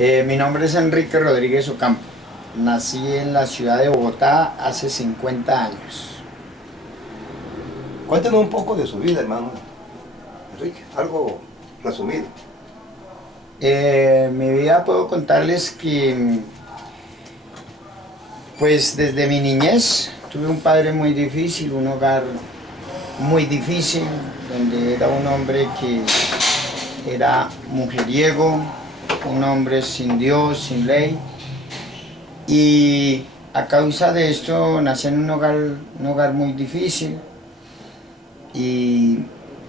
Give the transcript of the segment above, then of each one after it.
Mi nombre es Enrique Rodríguez Ocampo. Nací en la ciudad de Bogotá hace 50 años. Cuéntenos un poco de su vida, hermano Enrique, algo resumido. Mi vida puedo contarles que pues desde mi niñez tuve un padre muy difícil, un hogar muy difícil, donde era un hombre que era mujeriego, un hombre sin Dios, sin ley. Y a causa de esto nací en un hogar muy difícil. Y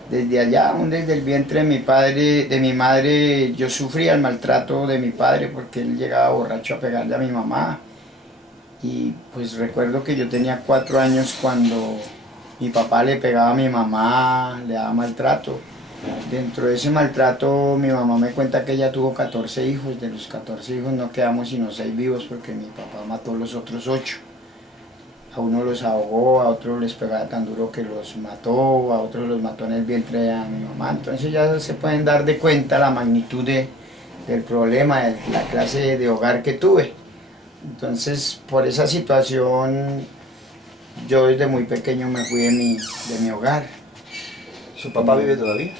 desde allá, aún desde el vientre de mi padre, de mi madre, yo sufría el maltrato de mi padre porque él llegaba borracho a pegarle a mi mamá. Y pues recuerdo que yo tenía 4 años cuando mi papá le pegaba a mi mamá, le daba maltrato. Dentro de ese maltrato mi mamá me cuenta que ella tuvo 14 hijos, de los 14 hijos no quedamos sino 6 vivos porque mi papá mató a los otros 8. A uno los ahogó, a otros les pegaba tan duro que los mató, a otros los mató en el vientre de mi mamá. Entonces ya se pueden dar de cuenta la magnitud del problema, de la clase de hogar que tuve. Entonces por esa situación yo desde muy pequeño me fui de mi hogar. ¿Su papá vive todavía?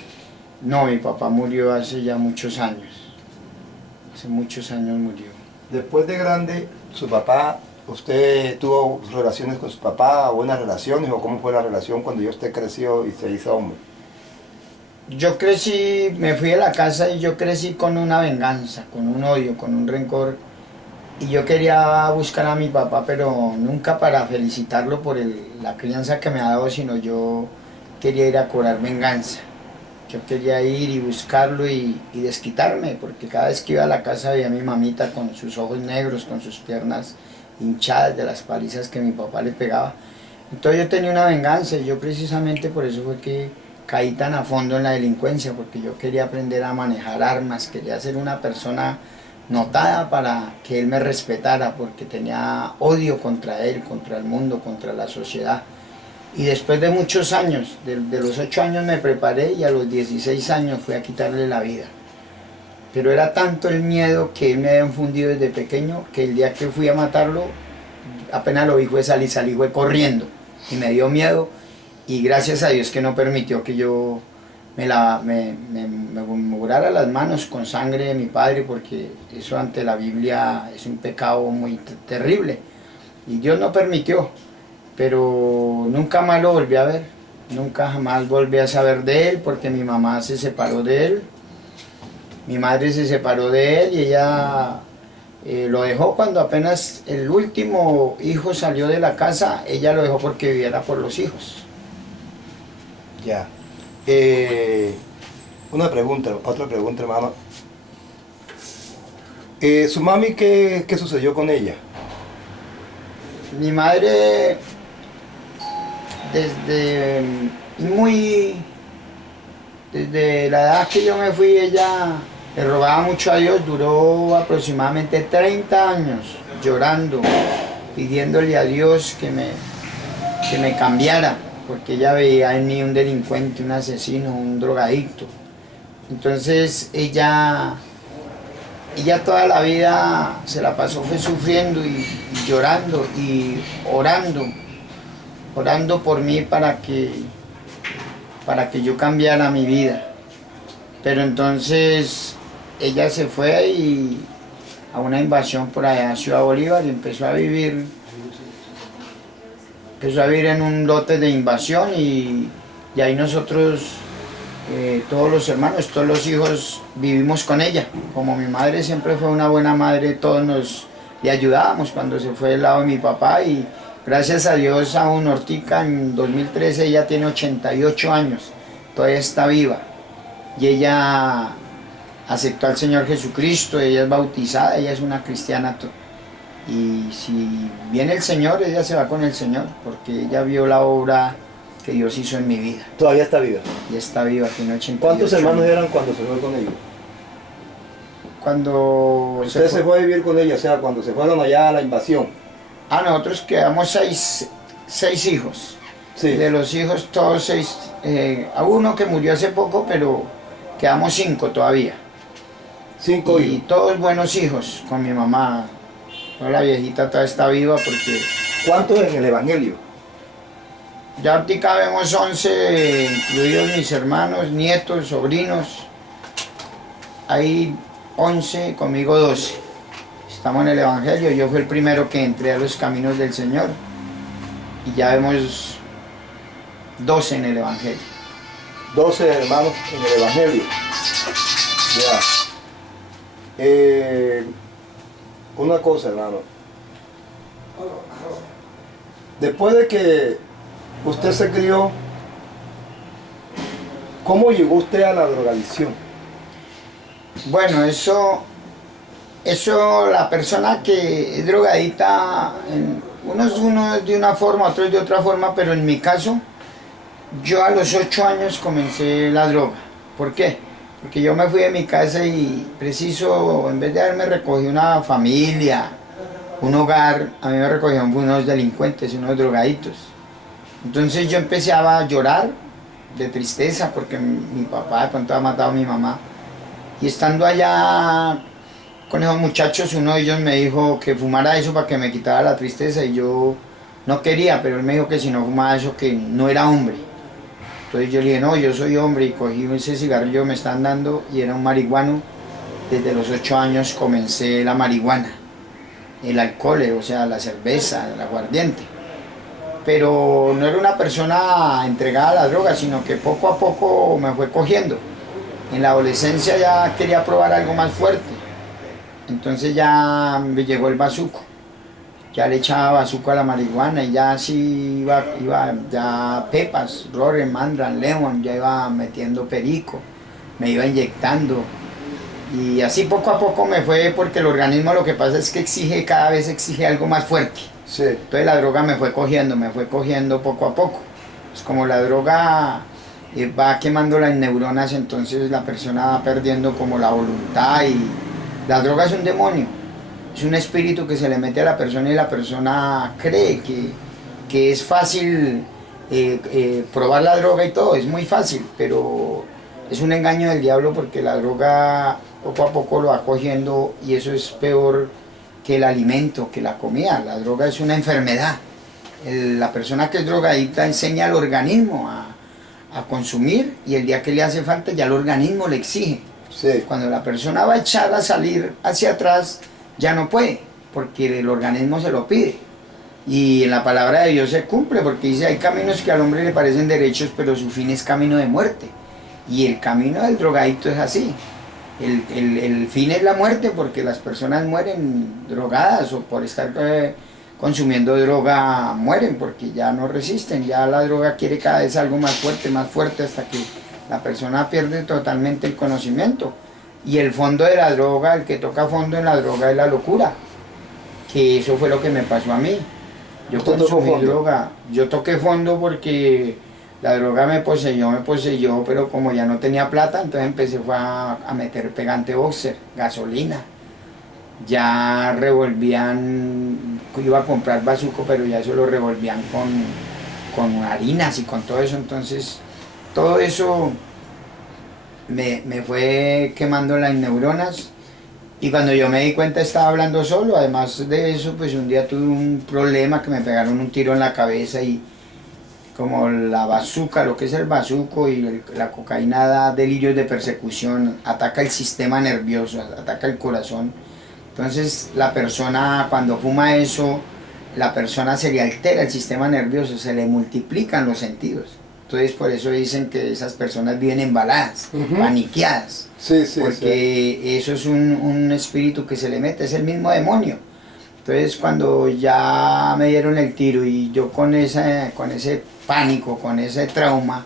No, mi papá murió hace ya muchos años. Hace muchos años murió. Después de grande, su papá, ¿usted tuvo relaciones con su papá, buenas relaciones, o cómo fue la relación cuando usted creció y se hizo hombre? Yo crecí, me fui de la casa y yo crecí con una venganza, con un odio, con un rencor. Y yo quería buscar a mi papá, pero nunca para felicitarlo por la crianza que me ha dado, sino yo quería ir a cobrar venganza. Yo quería ir y buscarlo y desquitarme, porque cada vez que iba a la casa veía a mi mamita con sus ojos negros, con sus piernas hinchadas de las palizas que mi papá le pegaba. Entonces yo tenía una venganza y yo precisamente por eso fue que caí tan a fondo en la delincuencia, porque yo quería aprender a manejar armas, quería ser una persona notada para que él me respetara, porque tenía odio contra él, contra el mundo, contra la sociedad. Y después de muchos años, de los 8 años me preparé y a los 16 años fui a quitarle la vida. Pero era tanto el miedo que él me había infundido desde pequeño que el día que fui a matarlo, apenas lo vi fue salir, fue corriendo y me dio miedo y gracias a Dios que no permitió que yo me murara las manos con sangre de mi padre, porque eso ante la Biblia es un pecado muy terrible y Dios no permitió. Pero nunca más lo volví a ver, nunca jamás volví a saber de él porque mi mamá se separó de él, mi madre se separó de él y ella lo dejó cuando apenas el último hijo salió de la casa, ella lo dejó porque viviera por los hijos. Ya. Otra pregunta, hermano. ¿Su mami qué sucedió con ella? Mi madre desde la edad que yo me fui, ella le rogaba mucho a Dios, duró aproximadamente 30 años llorando, pidiéndole a Dios que me cambiara, porque ella veía en mí un delincuente, un asesino, un drogadicto. Entonces ella toda la vida se la pasó fue sufriendo y llorando y orando por mí para que yo cambiara mi vida. Pero entonces ella se fue a una invasión por allá en Ciudad Bolívar y empezó a vivir en un lote de invasión y ahí nosotros, todos los hermanos, todos los hijos vivimos con ella. Como mi madre siempre fue una buena madre, todos le ayudábamos cuando se fue del lado de mi papá y gracias a Dios aún Ortica en 2013 ella tiene 88 años, todavía está viva y ella aceptó al Señor Jesucristo, ella es bautizada, ella es una cristiana y si viene el Señor, ella se va con el Señor porque ella vio la obra que Dios hizo en mi vida. ¿Todavía está viva? Y está viva, tiene 88 ¿Cuántos hermanos años. eran cuando se fue con ellos? Cuando Usted se fue a vivir con ella, o sea, cuando se fueron allá a la invasión. Nosotros quedamos seis hijos. Sí. De los hijos todos 6, a uno que murió hace poco, pero quedamos 5 todavía. 5 y hijos. todos buenos hijos con mi mamá. Toda la viejita todavía está viva porque ¿Cuántos en el Evangelio? ya ahorita vemos 11, incluidos mis hermanos, nietos, sobrinos. Hay 11, conmigo 12. Estamos en el Evangelio, yo fui el primero que entré a los caminos del Señor. Y ya vemos 12 en el Evangelio. 12 hermanos en el Evangelio. Ya. Una cosa, hermano. Después de que usted se crió, ¿cómo llegó usted a la drogadicción? Bueno, eso la persona que es drogadita, unos de una forma, otros de otra forma, pero en mi caso, yo a los 8 años comencé la droga. ¿Por qué? Porque yo me fui de mi casa y preciso, en vez de haberme recogido una familia, un hogar, a mí me recogían unos delincuentes, unos drogaditos. Entonces yo empecé a llorar de tristeza porque mi papá de pronto había matado a mi mamá. Y estando allá con esos muchachos, uno de ellos me dijo que fumara eso para que me quitara la tristeza y yo no quería, pero él me dijo que si no fumaba eso que no era hombre. Entonces yo le dije, no, yo soy hombre y cogí ese cigarrillo que me están dando y era un marihuano. Desde los 8 años comencé la marihuana, el alcohol, o sea, la cerveza, el aguardiente. Pero no era una persona entregada a la droga, sino que poco a poco me fue cogiendo. En la adolescencia ya quería probar algo más fuerte. Entonces ya me llegó el bazuco. Ya le echaba bazuco a la marihuana y ya así iba ya pepas, roren, mandran, lemon, ya iba metiendo perico, me iba inyectando. Y así poco a poco me fue porque el organismo lo que pasa es que cada vez exige algo más fuerte. Sí. Entonces la droga me fue cogiendo poco a poco. Pues como la droga va quemando las neuronas, entonces la persona va perdiendo como la voluntad y la droga es un demonio, es un espíritu que se le mete a la persona y la persona cree que es fácil probar la droga y todo, es muy fácil, pero es un engaño del diablo porque la droga poco a poco lo va cogiendo y eso es peor que el alimento, que la comida. La droga es una enfermedad. La persona que es drogadicta enseña al organismo a consumir y el día que le hace falta ya el organismo le exige. Sí. Cuando la persona va a echar a salir hacia atrás ya no puede porque el organismo se lo pide. Y en la palabra de Dios se cumple porque dice hay caminos que al hombre le parecen derechos pero su fin es camino de muerte. Y el camino del drogadicto es así. El fin es la muerte porque las personas mueren drogadas o por estar consumiendo droga mueren porque ya no resisten, ya la droga quiere cada vez algo más fuerte hasta que la persona pierde totalmente el conocimiento. Y el fondo de la droga, el que toca fondo en la droga es la locura, que eso fue lo que me pasó a mí. Yo consumí droga, yo toqué fondo porque la droga me poseyó, pero como ya no tenía plata, entonces empecé a meter pegante boxer, gasolina. Ya revolvían, iba a comprar bazuco, pero ya eso lo revolvían con harinas y con todo eso. Entonces, todo eso me fue quemando las neuronas. Y cuando yo me di cuenta estaba hablando solo. Además de eso, pues un día tuve un problema que me pegaron un tiro en la cabeza y como la bazuca, lo que es el bazuco y la cocaína da delirios de persecución, ataca el sistema nervioso, ataca el corazón. Entonces la persona cuando fuma eso, la persona se le altera el sistema nervioso, se le multiplican los sentidos. Entonces por eso dicen que esas personas viven embaladas, paniqueadas. Sí, sí, porque eso es un espíritu que se le mete, es el mismo demonio. Entonces cuando ya me dieron el tiro y yo con ese pánico, con ese trauma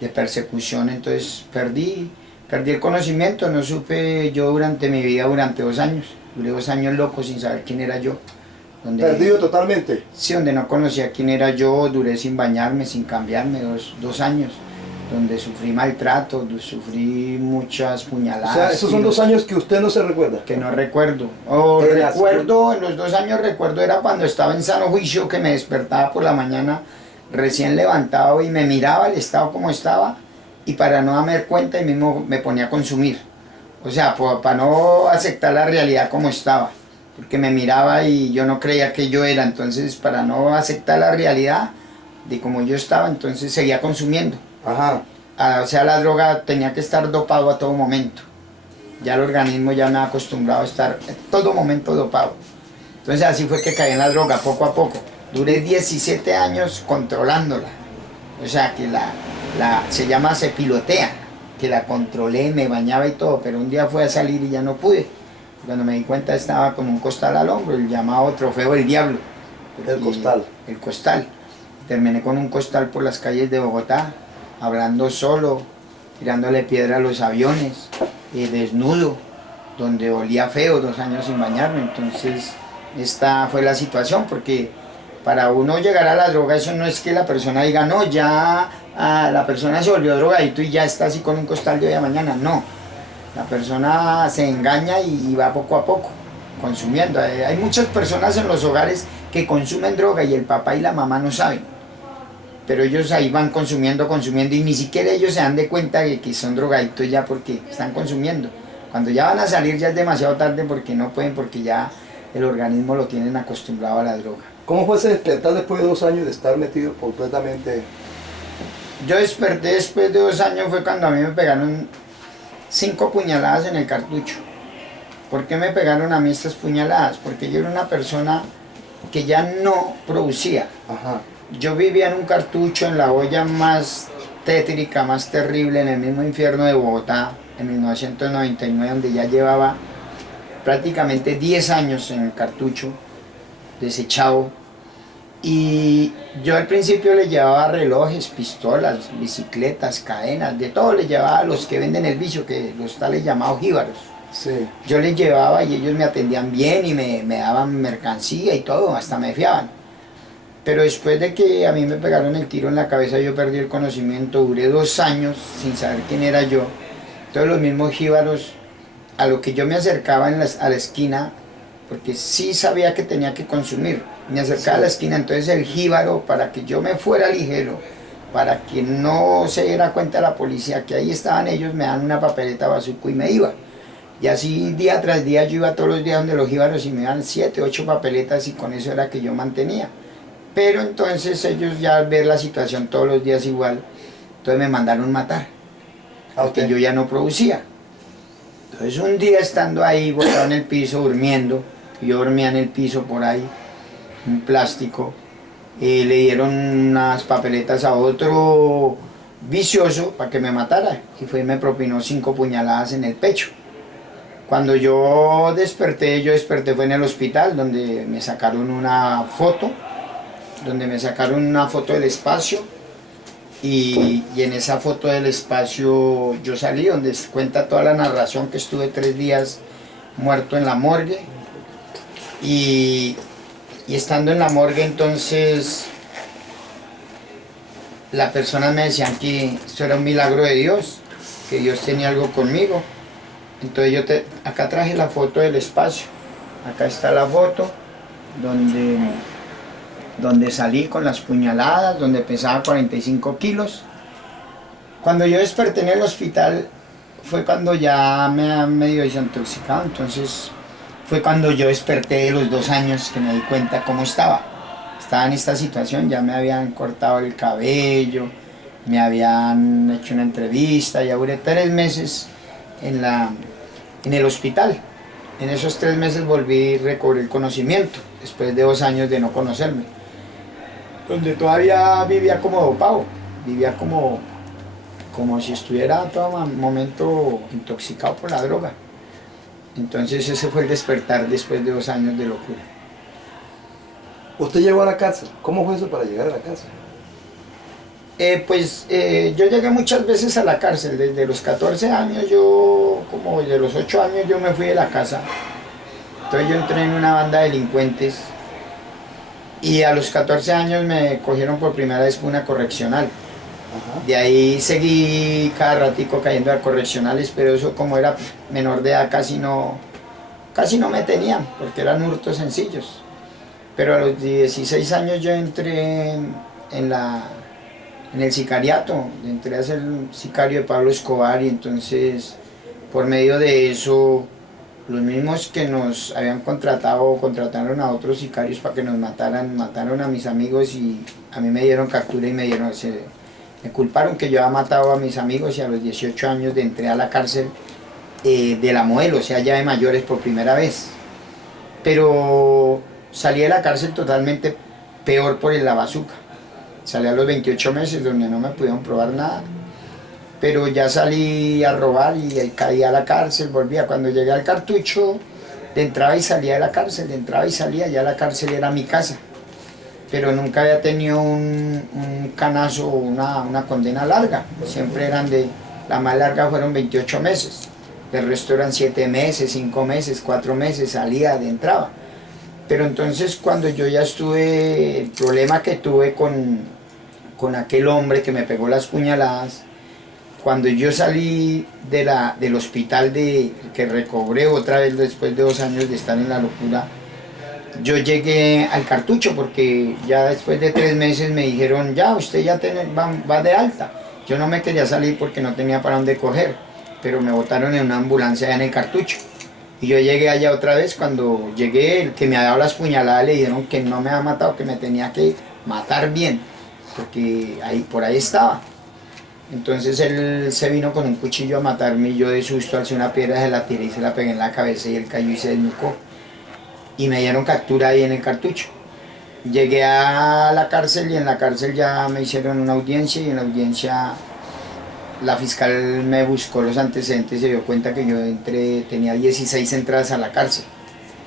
de persecución, entonces perdí el conocimiento, no supe yo durante mi vida, durante 2 años, duré 2 años loco sin saber quién era yo. ¿Perdido totalmente? Sí, donde no conocía quién era yo, duré sin bañarme, sin cambiarme, 2 años, donde sufrí maltrato, sufrí muchas puñaladas. O sea, esos son 2 años que usted no se recuerda. Que no recuerdo. O recuerdo, en los 2 años recuerdo era cuando estaba en sano juicio, que me despertaba por la mañana recién levantado y me miraba el estado como estaba y para no darme cuenta y mismo me ponía a consumir. O sea, para no aceptar la realidad como estaba. Porque me miraba y yo no creía que yo era. Entonces, para no aceptar la realidad de cómo yo estaba, entonces seguía consumiendo. Ajá. O sea, la droga tenía que estar dopado a todo momento. Ya el organismo ya me ha acostumbrado a estar en todo momento dopado. Entonces así fue que caí en la droga poco a poco. Duré 17 años controlándola. O sea, que se llama se pilotea, que la controlé, me bañaba y todo, pero un día fue a salir y ya no pude. Cuando me di cuenta estaba con un costal al hombro, el llamado trofeo del diablo. El costal. El costal. Terminé con un costal por las calles de Bogotá, hablando solo, tirándole piedra a los aviones, desnudo, donde olía feo, 2 años sin bañarme. Entonces esta fue la situación, porque para uno llegar a la droga, eso no es que la persona diga, no, ya la persona se volvió drogadito y ya está así con un costal de hoy a mañana. No, la persona se engaña y va poco a poco consumiendo. Hay muchas personas en los hogares que consumen droga y el papá y la mamá no saben, pero ellos ahí van consumiendo y ni siquiera ellos se dan de cuenta de que son drogaditos ya porque están consumiendo. Cuando ya van a salir ya es demasiado tarde porque no pueden, porque ya el organismo lo tienen acostumbrado a la droga. ¿Cómo fue ese despertar después de 2 años de estar metido completamente? Yo desperté después de 2 años, fue cuando a mí me pegaron 5 puñaladas en el cartucho. ¿Por qué me pegaron a mí estas puñaladas? Porque yo era una persona que ya no producía. Ajá. Yo vivía en un cartucho, en la olla más tétrica, más terrible, en el mismo infierno de Bogotá, en 1999, donde ya llevaba prácticamente 10 años en el cartucho, desechado. Y yo al principio le llevaba relojes, pistolas, bicicletas, cadenas, de todo le llevaba a los que venden el vicio, que los tales llamados jíbaros. Sí. Yo les llevaba y ellos me atendían bien y me daban mercancía y todo, hasta me fiaban. Pero después de que a mí me pegaron el tiro en la cabeza, yo perdí el conocimiento, duré 2 años sin saber quién era yo. Todos los mismos jíbaros, a lo que yo me acercaba a la esquina, porque sí sabía que tenía que consumir, me acercaba a la esquina, entonces el jíbaro, para que yo me fuera ligero, para que no se diera cuenta la policía que ahí estaban ellos, me dan una papeleta bazuco y me iba. Y así día tras día yo iba todos los días donde los jíbaros y me dan 7, 8 papeletas y con eso era que yo mantenía. Pero entonces ellos ya al ver la situación todos los días igual, entonces me mandaron matar, porque yo ya no producía. Entonces un día estando ahí botado en el piso durmiendo, yo dormía en el piso por ahí, un plástico, le dieron unas papeletas a otro vicioso para que me matara y fue y me propinó 5 puñaladas en el pecho. Cuando yo desperté fue en el hospital donde me sacaron una foto, del espacio y en esa foto del espacio yo salí, donde cuenta toda la narración que estuve 3 días muerto en la morgue y estando en la morgue entonces las personas me decían que esto era un milagro de Dios, que Dios tenía algo conmigo. Entonces acá traje la foto del espacio, acá está la foto donde salí con las puñaladas, donde pesaba 45 kilos. Cuando yo desperté en el hospital fue cuando ya me han medio desintoxicado, entonces fue cuando yo desperté de los 2 años que me di cuenta cómo estaba. Estaba en esta situación, ya me habían cortado el cabello, me habían hecho una entrevista, ya duré 3 meses en el hospital. En esos 3 meses volví y recobré el conocimiento, después de 2 años de no conocerme. Donde todavía vivía como dopado, vivía como si estuviera a todo momento intoxicado por la droga. Entonces ese fue el despertar después de 2 años de locura. ¿Usted llegó a la cárcel? ¿Cómo fue eso para llegar a la cárcel? Yo llegué muchas veces a la cárcel, desde los 14 años, como de los 8 años yo me fui de la casa. Entonces yo entré en una banda de delincuentes y a los 14 años me cogieron por primera vez por una correccional. Ajá. De ahí seguí cada ratico cayendo a correccionales, pero eso como era menor de edad casi no me tenían, porque eran hurtos sencillos. Pero a los 16 años yo entré en el sicariato, entré a ser sicario de Pablo Escobar y entonces Por medio de eso, los mismos que nos habían contratado, contrataron a otros sicarios para que nos mataran, mataron a mis amigos y a mí me dieron captura y me culparon que yo había matado a mis amigos y a los 18 años entré a la cárcel de la Modelo, o sea, ya de mayores por primera vez. Pero salí de la cárcel totalmente peor por la bazuca. Salí a los 28 meses donde no me pudieron probar nada. Pero ya salí a robar y ahí caí a la cárcel, volvía. Cuando llegué al cartucho, de entrada y salía de la cárcel, de entrada y salía, ya la cárcel era mi casa. Pero nunca había tenido un canazo o una condena larga. Siempre eran la más larga fueron 28 meses. El resto eran 7 meses, 5 meses, 4 meses, salía, de entrada. Pero entonces cuando yo ya estuve, el problema que tuve con aquel hombre que me pegó las puñaladas, cuando yo salí del hospital que recobré otra vez después de 2 años de estar en la locura, yo llegué al cartucho porque ya después de 3 meses me dijeron, ya, usted ya va de alta. Yo no me quería salir porque no tenía para dónde coger, pero me botaron en una ambulancia allá en el cartucho. Y yo llegué allá otra vez, cuando llegué, el que me había dado las puñaladas le dijeron que no me había matado, que me tenía que matar bien, porque por ahí estaba. Entonces él se vino con un cuchillo a matarme y yo de susto alcé una piedra, se la tiré y se la pegué en la cabeza y él cayó y se desnucó. Y me dieron captura ahí en el cartucho. Llegué a la cárcel y en la cárcel ya me hicieron una audiencia y en la audiencia la fiscal me buscó los antecedentes y se dio cuenta que yo tenía 16 entradas a la cárcel,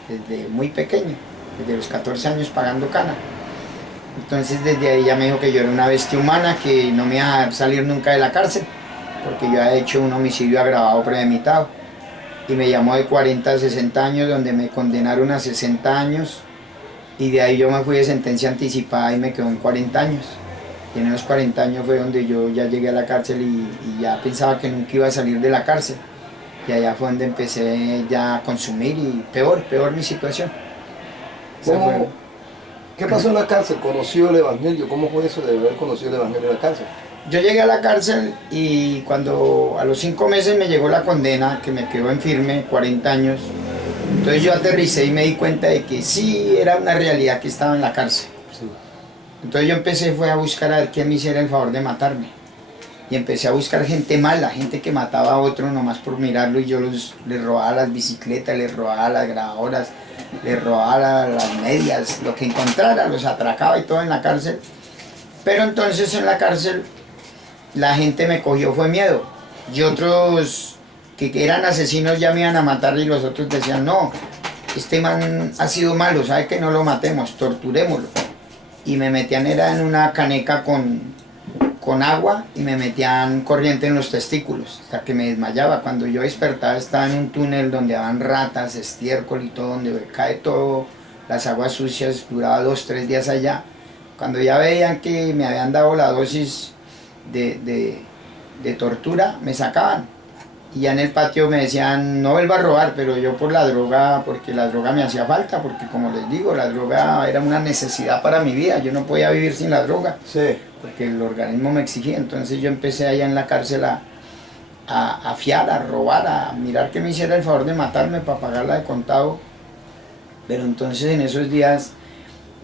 desde muy pequeño, desde los 14 años pagando cana. Entonces desde ahí ya me dijo que yo era una bestia humana, que no me iba a dejar salir nunca de la cárcel, porque yo había hecho un homicidio agravado premeditado. Y me llamó de 40 a 60 años, donde me condenaron a 60 años, y de ahí yo me fui de sentencia anticipada y me quedó en 40 años. Y en esos 40 años fue donde yo ya llegué a la cárcel y ya pensaba que nunca iba a salir de la cárcel. Y allá fue donde empecé ya a consumir y peor mi situación. ¿Qué pasó en la cárcel? ¿Conoció el Evangelio? ¿Cómo fue eso de haber conocido el Evangelio en la cárcel? Yo llegué a la cárcel y cuando a los 5 meses me llegó la condena, que me quedó en firme, 40 años, entonces yo aterricé y me di cuenta de que sí era una realidad que estaba en la cárcel. Sí. Entonces yo fue a buscar a ver quién me hiciera el favor de matarme. Y empecé a buscar gente mala, gente que mataba a otro nomás por mirarlo, y yo les robaba las bicicletas, les robaba las grabadoras, les robaba las medias, lo que encontrara, los atracaba y todo en la cárcel. Pero entonces en la cárcel la gente me cogió, fue miedo. Y otros que eran asesinos ya me iban a matar y los otros decían, no, este man ha sido malo, sabe que no lo matemos, torturémoslo. Y me metían en una caneca con agua y me metían corriente en los testículos hasta que me desmayaba. Cuando yo despertaba estaba en un túnel donde habían ratas, estiércol y todo, donde cae todo, las aguas sucias. Duraba 2, 3 días allá. Cuando ya veían que me habían dado la dosis de tortura, me sacaban. Y ya en el patio me decían, no vuelva a robar, pero yo por la droga, porque la droga me hacía falta, porque como les digo, la droga era una necesidad para mi vida, yo no podía vivir sin la droga, Sí. porque el organismo me exigía. Entonces yo empecé allá en la cárcel a fiar, a robar, a mirar que me hiciera el favor de matarme para pagarla de contado. Pero entonces en esos días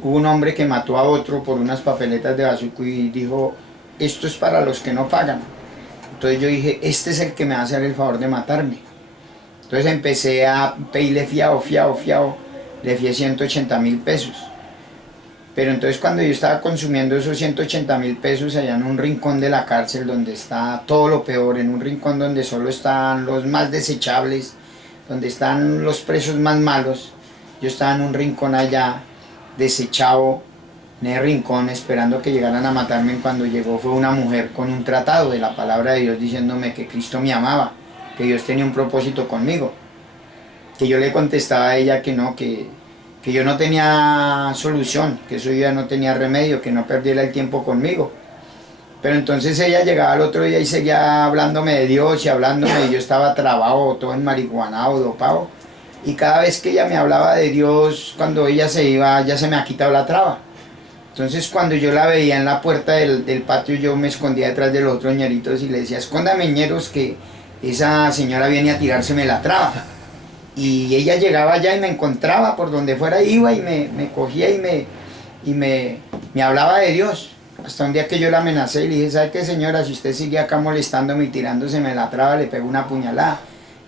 hubo un hombre que mató a otro por unas papeletas de bazuco y dijo, esto es para los que no pagan. Entonces yo dije, este es el que me va a hacer el favor de matarme. Entonces empecé a pedirle fiado, le fié 180.000 pesos. Pero entonces cuando yo estaba consumiendo esos 180.000 pesos allá en un rincón de la cárcel donde está todo lo peor, en un rincón donde solo están los más desechables, donde están los presos más malos, yo estaba en un rincón allá, desechado, en el rincón, esperando que llegaran a matarme. Cuando llegó fue una mujer con un tratado de la palabra de Dios diciéndome que Cristo me amaba, que Dios tenía un propósito conmigo, que yo le contestaba a ella que no, que yo no tenía solución, que eso ya no tenía remedio, que no perdiera el tiempo conmigo. Pero entonces ella llegaba al otro día y seguía hablándome de Dios y hablándome, y yo estaba trabado, todo enmarihuanado, dopado, y cada vez que ella me hablaba de Dios, cuando ella se iba, ya se me ha quitado la traba. Entonces cuando yo la veía en la puerta del patio, yo me escondía detrás de los otros ñeritos y le decía, escóndame ñeros, que esa señora viene a tirárseme la traba. Y ella llegaba allá y me encontraba por donde fuera, iba y me cogía y me hablaba de Dios. Hasta un día que yo la amenacé y le dije, ¿sabe qué, señora? Si usted sigue acá molestándome y tirándoseme la traba, le pego una puñalada.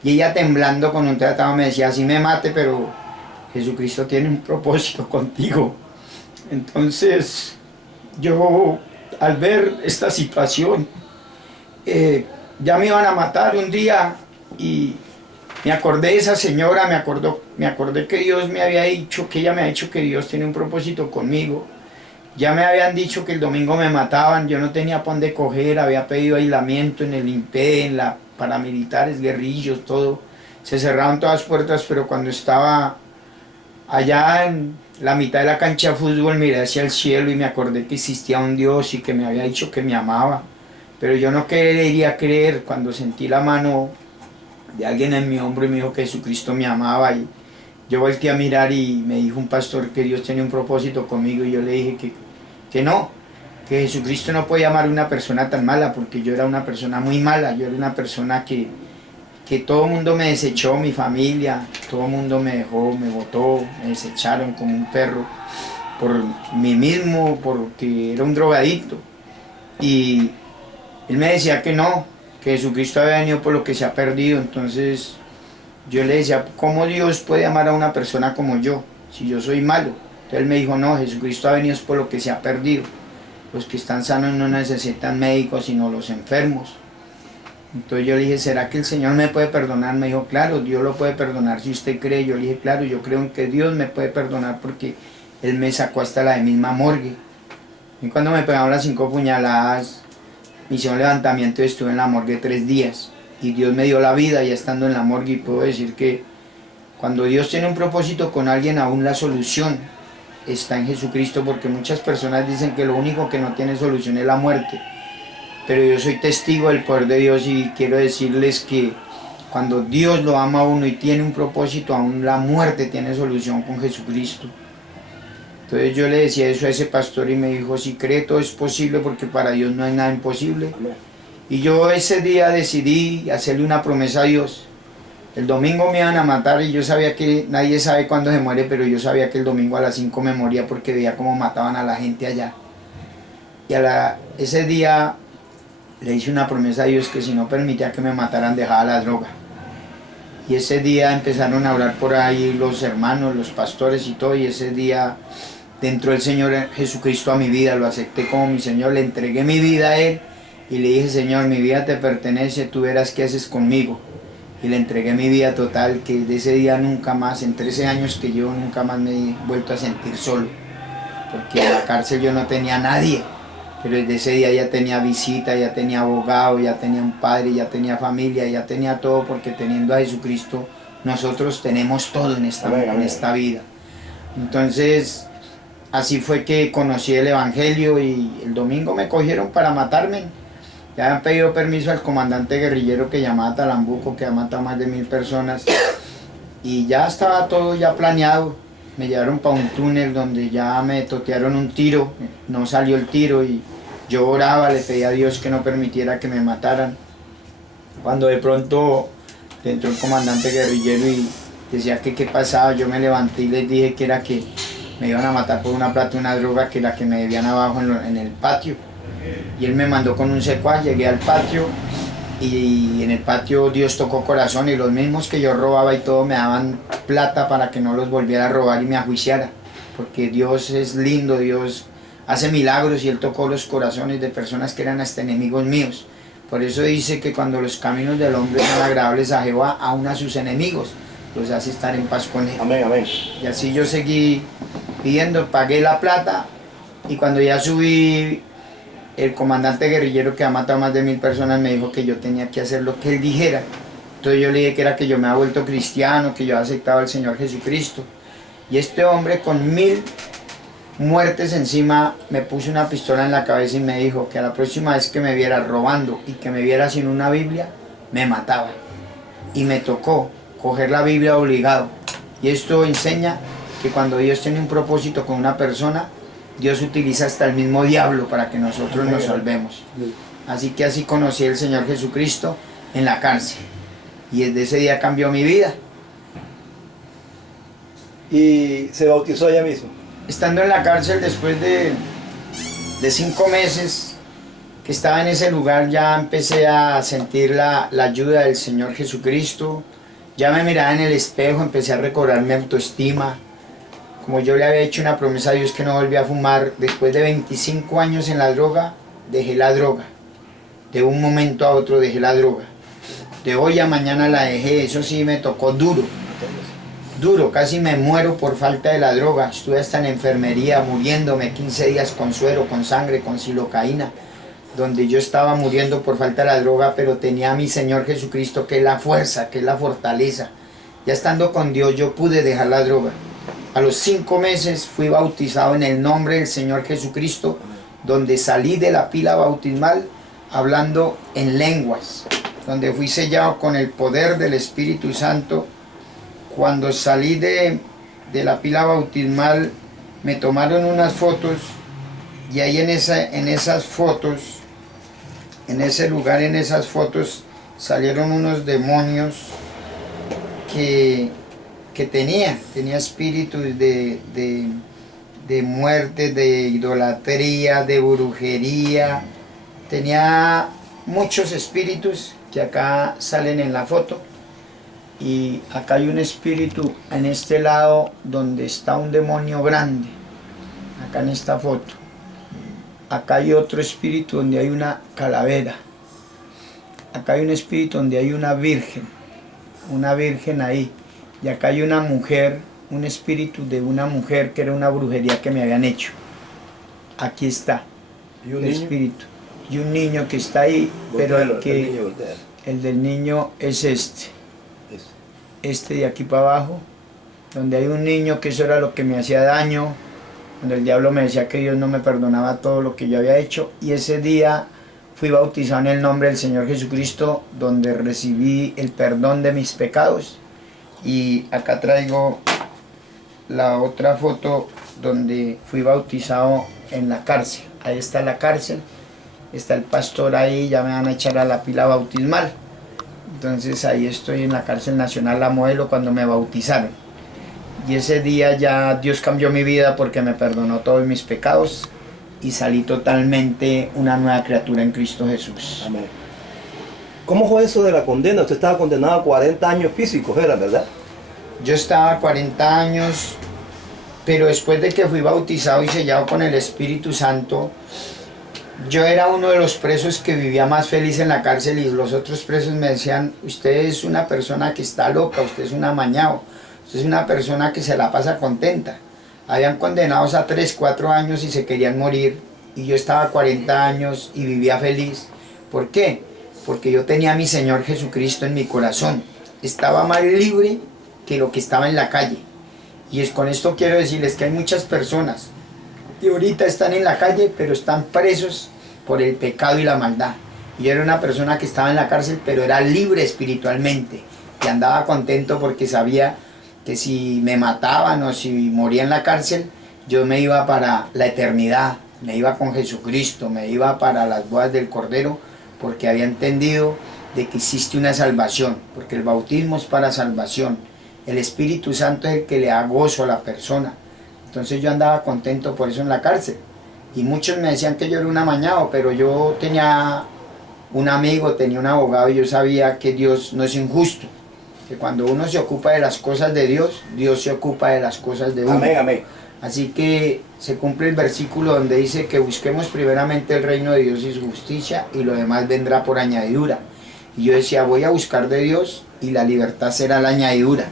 Y ella temblando con un tratado me decía, así me mate, pero Jesucristo tiene un propósito contigo. Entonces, yo al ver esta situación, ya me iban a matar un día y me acordé de esa señora, me acordé que Dios me había dicho, que ella me ha dicho que Dios tiene un propósito conmigo. Ya me habían dicho que el domingo me mataban, yo no tenía para dónde coger, había pedido aislamiento en el INPE, en la paramilitares, guerrillos, todo. Se cerraron todas las puertas, pero cuando estaba allá en la mitad de la cancha de fútbol miré hacia el cielo y me acordé que existía un Dios y que me había dicho que me amaba. Pero yo no quería creer cuando sentí la mano de alguien en mi hombro y me dijo que Jesucristo me amaba. Y yo volteé a mirar y me dijo un pastor que Dios tenía un propósito conmigo y yo le dije que no, que Jesucristo no podía amar a una persona tan mala porque yo era una persona muy mala, yo era una persona que todo el mundo me desechó, mi familia, todo el mundo me dejó, me botó, me desecharon como un perro por mí mismo, porque era un drogadicto. Y él me decía que no, que Jesucristo había venido por lo que se ha perdido. Entonces yo le decía, ¿cómo Dios puede amar a una persona como yo, si yo soy malo? Entonces él me dijo, no, Jesucristo ha venido por lo que se ha perdido. Los que están sanos no necesitan médicos, sino los enfermos. Entonces yo le dije, ¿será que el Señor me puede perdonar? Me dijo, claro, Dios lo puede perdonar si usted cree. Yo le dije, claro, yo creo en que Dios me puede perdonar porque Él me sacó hasta la de misma morgue. Y cuando me pegaron las 5 puñaladas, me hicieron levantamiento y estuve en la morgue 3 días. Y Dios me dio la vida ya estando en la morgue, y puedo decir que cuando Dios tiene un propósito con alguien, aún la solución está en Jesucristo, porque muchas personas dicen que lo único que no tiene solución es la muerte. Pero yo soy testigo del poder de Dios y quiero decirles que cuando Dios lo ama a uno y tiene un propósito, aún la muerte tiene solución con Jesucristo. Entonces yo le decía eso a ese pastor y me dijo, si cree todo es posible porque para Dios no hay nada imposible. Y yo ese día decidí hacerle una promesa a Dios. El domingo me iban a matar y yo sabía que nadie sabe cuándo se muere, pero yo sabía que el domingo a las 5 me moría porque veía cómo mataban a la gente allá. Y ese día le hice una promesa a Dios que si no permitía que me mataran, dejaba la droga. Y ese día empezaron a orar por ahí los hermanos, los pastores y todo, y ese día entró el Señor Jesucristo a mi vida, lo acepté como mi Señor, le entregué mi vida a Él y le dije, Señor, mi vida te pertenece, tú verás qué haces conmigo. Y le entregué mi vida total, que de ese día nunca más, en 13 años que yo nunca más me he vuelto a sentir solo, porque en la cárcel yo no tenía a nadie. Pero desde ese día ya tenía visita, ya tenía abogado, ya tenía un padre, ya tenía familia, ya tenía todo, porque teniendo a Jesucristo nosotros tenemos todo en esta vida. Entonces así fue que conocí el Evangelio y el domingo me cogieron para matarme. Ya habían pedido permiso al comandante guerrillero que llamaba Talambuco, que ha matado más de 1000 personas, y ya estaba todo ya planeado. Me llevaron para un túnel donde ya me totearon un tiro, no salió el tiro y yo oraba, le pedía a Dios que no permitiera que me mataran. Cuando de pronto entró el comandante guerrillero y decía que qué pasaba, yo me levanté y les dije que era que me iban a matar por una plata, una droga que la que me debían abajo en el patio. Y él me mandó con un secuaz, llegué al patio y en el patio Dios tocó corazón y los mismos que yo robaba y todo me daban plata para que no los volviera a robar y me ajuiciara, porque Dios es lindo, Dios hace milagros y Él tocó los corazones de personas que eran hasta enemigos míos. Por eso dice que cuando los caminos del hombre son agradables a Jehová, aún a sus enemigos los hace estar en paz con Él. Amén, amén. Y así yo seguí pidiendo, pagué la plata y cuando ya subí, el comandante guerrillero que ha matado más de 1000 personas me dijo que yo tenía que hacer lo que él dijera. Entonces yo le dije que era que yo me había vuelto cristiano, que yo había aceptado al Señor Jesucristo. Y este hombre con 1000 muertes encima me puso una pistola en la cabeza y me dijo que a la próxima vez que me viera robando y que me viera sin una Biblia, me mataba. Y me tocó coger la Biblia obligado. Y esto enseña que cuando Dios tiene un propósito con una persona, Dios utiliza hasta el mismo diablo para que nosotros nos salvemos. Así que así conocí al Señor Jesucristo. en la cárcel. Y desde ese día cambió mi vida. Y se bautizó allá mismo. Estando en la cárcel después de 5 meses que estaba en ese lugar, ya empecé a sentir la ayuda del Señor Jesucristo. Ya me miraba en el espejo, empecé a recobrar mi autoestima. Como yo le había hecho una promesa a Dios que no volvía a fumar, después de 25 años en la droga, dejé la droga. De un momento a otro dejé la droga. De hoy a mañana la dejé, eso sí me tocó duro. Duro, casi me muero por falta de la droga. Estuve hasta en enfermería muriéndome 15 días con suero, con sangre, con silocaína, donde yo estaba muriendo por falta de la droga, pero tenía a mi Señor Jesucristo, que es la fuerza, que es la fortaleza. Ya estando con Dios yo pude dejar la droga. A los 5 meses fui bautizado en el nombre del Señor Jesucristo, donde salí de la pila bautismal hablando en lenguas, donde fui sellado con el poder del Espíritu Santo. Cuando salí de la pila bautismal me tomaron unas fotos y ahí en esas fotos, en ese lugar, en esas fotos salieron unos demonios que tenía espíritus de muerte, de idolatría, de brujería. Tenía muchos espíritus que acá salen en la foto. Y acá hay un espíritu en este lado donde está un demonio grande, acá en esta foto. Acá hay otro espíritu donde hay una calavera. Acá hay un espíritu donde hay una virgen ahí. Y acá hay una mujer, un espíritu de una mujer que era una brujería que me habían hecho. Aquí está el espíritu. Y un niño que está ahí, pero el del niño es este de aquí para abajo, donde hay un niño que eso era lo que me hacía daño, donde el diablo me decía que Dios no me perdonaba todo lo que yo había hecho. Y ese día fui bautizado en el nombre del Señor Jesucristo, donde recibí el perdón de mis pecados. Y acá traigo la otra foto donde fui bautizado en la cárcel. Ahí está la cárcel, está el pastor ahí, ya me van a echar a la pila bautismal. Entonces ahí estoy en la cárcel nacional La Modelo cuando me bautizaron. Y ese día ya Dios cambió mi vida porque me perdonó todos mis pecados y salí totalmente una nueva criatura en Cristo Jesús. Amén. ¿Cómo fue eso de la condena? Usted estaba condenado a 40 años físicos, ¿era verdad? Yo estaba a 40 años, pero después de que fui bautizado y sellado con el Espíritu Santo, yo era uno de los presos que vivía más feliz en la cárcel, y los otros presos me decían: usted es una persona que está loca, usted es un amañado, usted es una persona que se la pasa contenta. Habían condenados a 3, 4 años y se querían morir, y yo estaba a 40 años y vivía feliz. ¿Por qué? Porque yo tenía a mi Señor Jesucristo en mi corazón. Estaba más libre que lo que estaba en la calle. Y con esto quiero decirles que hay muchas personas que ahorita están en la calle, pero están presos por el pecado y la maldad. Y yo era una persona que estaba en la cárcel, pero era libre espiritualmente. Y andaba contento porque sabía que si me mataban o si moría en la cárcel, yo me iba para la eternidad, me iba con Jesucristo, me iba para las bodas del Cordero, porque había entendido de que existe una salvación, porque el bautismo es para salvación. El Espíritu Santo es el que le da gozo a la persona. Entonces yo andaba contento por eso en la cárcel. Y muchos me decían que yo era un amañado, pero yo tenía un amigo, tenía un abogado, y yo sabía que Dios no es injusto. Que cuando uno se ocupa de las cosas de Dios, Dios se ocupa de las cosas de uno. Amén, amén. Así que se cumple el versículo donde dice que busquemos primeramente el reino de Dios y su justicia, y lo demás vendrá por añadidura. Y yo decía: voy a buscar de Dios y la libertad será la añadidura.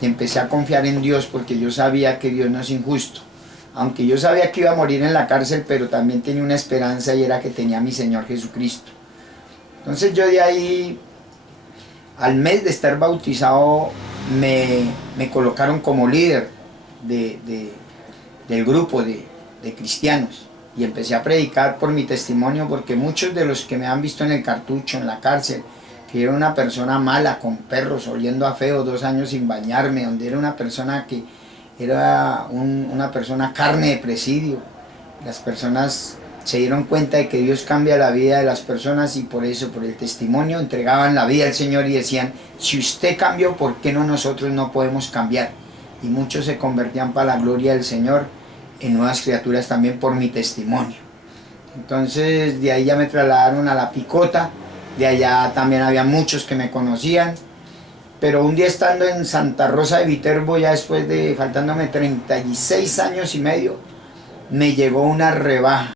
Y empecé a confiar en Dios porque yo sabía que Dios no es injusto. Aunque yo sabía que iba a morir en la cárcel, pero también tenía una esperanza, y era que tenía a mi Señor Jesucristo. Entonces yo de ahí, al mes de estar bautizado, me colocaron como líder del grupo de cristianos. Y empecé a predicar por mi testimonio, porque muchos de los que me han visto en el cartucho, en la cárcel, que era una persona mala, con perros, oliendo a feo, 2 años sin bañarme, donde era una persona que era una persona carne de presidio. Las personas se dieron cuenta de que Dios cambia la vida de las personas y por eso, por el testimonio, entregaban la vida al Señor y decían, si usted cambió, ¿por qué no nosotros no podemos cambiar? Y muchos se convertían para la gloria del Señor en nuevas criaturas también por mi testimonio. Entonces de ahí ya me trasladaron a La Picota, de allá también había muchos que me conocían, pero un día estando en Santa Rosa de Viterbo, ya después de faltándome 36 años y medio, me llegó una rebaja.